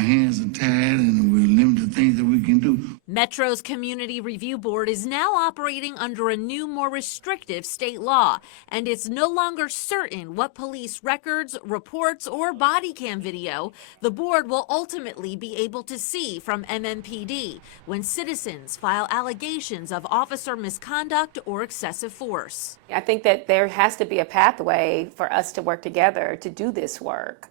hands are tied and we're limited to things that we can do. Metro's Community Review Board is now operating under a new, more restrictive state law, and it's no longer certain what police records, reports, or body cam video the board will ultimately be able to see from MMPD when citizens file allegations of officer misconduct or excessive force. I think that there has to be a pathway for us to work together to do this work.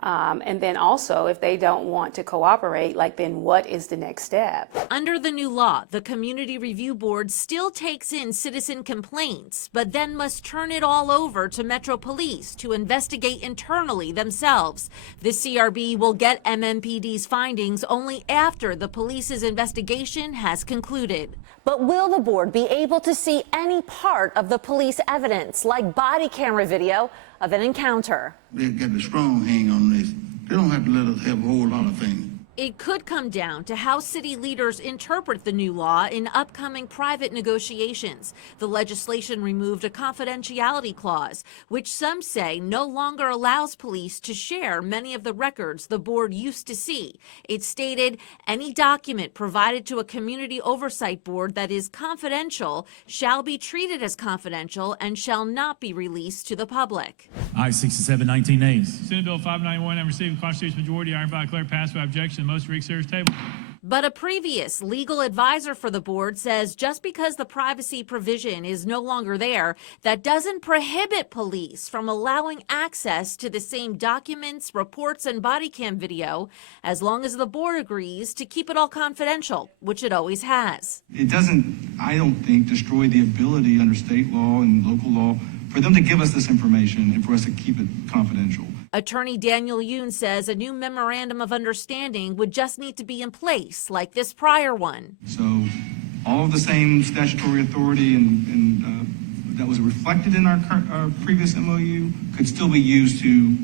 And then also, if they don't want to cooperate, then what is the next step? Under the new law, the Community Review Board still takes in citizen complaints, but then must turn it all over to Metro Police to investigate internally themselves. The CRB will get MMPD's findings only after the police's investigation has concluded. But will the board be able to see any part of the police evidence, like body camera video of an encounter? They've got a strong hang on this. They don't have to let us have a whole lot of things. It could come down to how city leaders interpret the new law in upcoming private negotiations. The legislation removed a confidentiality clause, which some say no longer allows police to share many of the records the board used to see. It stated any document provided to a community oversight board that is confidential shall be treated as confidential and shall not be released to the public. Aye, 67, 19 nays. Senate Bill 591 and receiving constitutional majority, I hereby declare passed by objection. Most reconsider table. But a previous legal advisor for the board says just because the privacy provision is no longer there, that doesn't prohibit police from allowing access to the same documents, reports, and body cam video, as long as the board agrees to keep it all confidential, which it always has. It doesn't, I don't think, destroy the ability under state law and local law for them to give us this information and for us to keep it confidential. Attorney Daniel Yoon says a new memorandum of understanding would just need to be in place, like this prior one. So all of the same statutory authority and that was reflected in our previous MOU could still be used to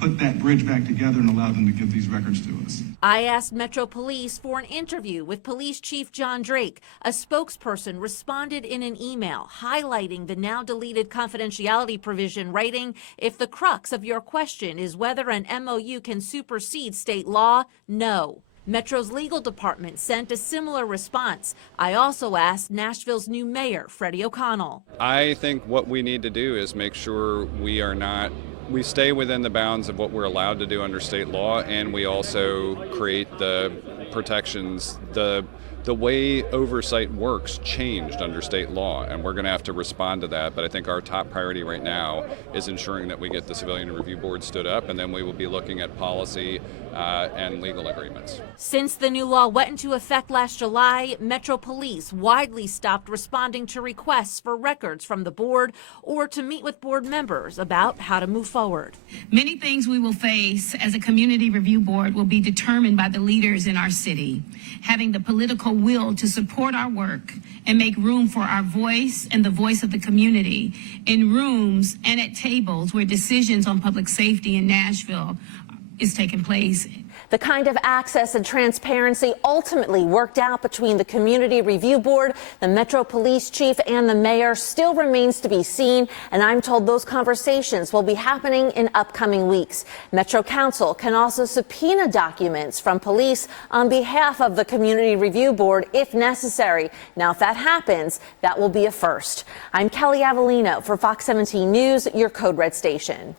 put that bridge back together and allow them to give these records to us. I asked Metro Police for an interview with Police Chief John Drake. A spokesperson responded in an email highlighting the now deleted confidentiality provision, writing, "If the crux of your question is whether an MOU can supersede state law, no." Metro's legal department sent a similar response. I also asked Nashville's new mayor, Freddie O'Connell. I think what we need to do is make sure we stay within the bounds of what we're allowed to do under state law, and we also create the protections. The way oversight works changed under state law, and we're going to have to respond to that. But I think our top priority right now is ensuring that we get the Civilian Review Board stood up, and then we will be looking at policy and legal agreements. Since the new law went into effect last July, Metro Police widely stopped responding to requests for records from the board or to meet with board members about how to move forward. Many things we will face as a community review board will be determined by the leaders in our city, having the political will to support our work and make room for our voice and the voice of the community in rooms and at tables where decisions on public safety in Nashville is taking place. The kind of access and transparency ultimately worked out between the Community Review Board, the Metro Police Chief, and the mayor still remains to be seen, and I'm told those conversations will be happening in upcoming weeks. Metro Council can also subpoena documents from police on behalf of the Community Review Board if necessary. Now, if that happens, that will be a first. I'm Kelly Avellino for Fox 17 News, your Code Red station.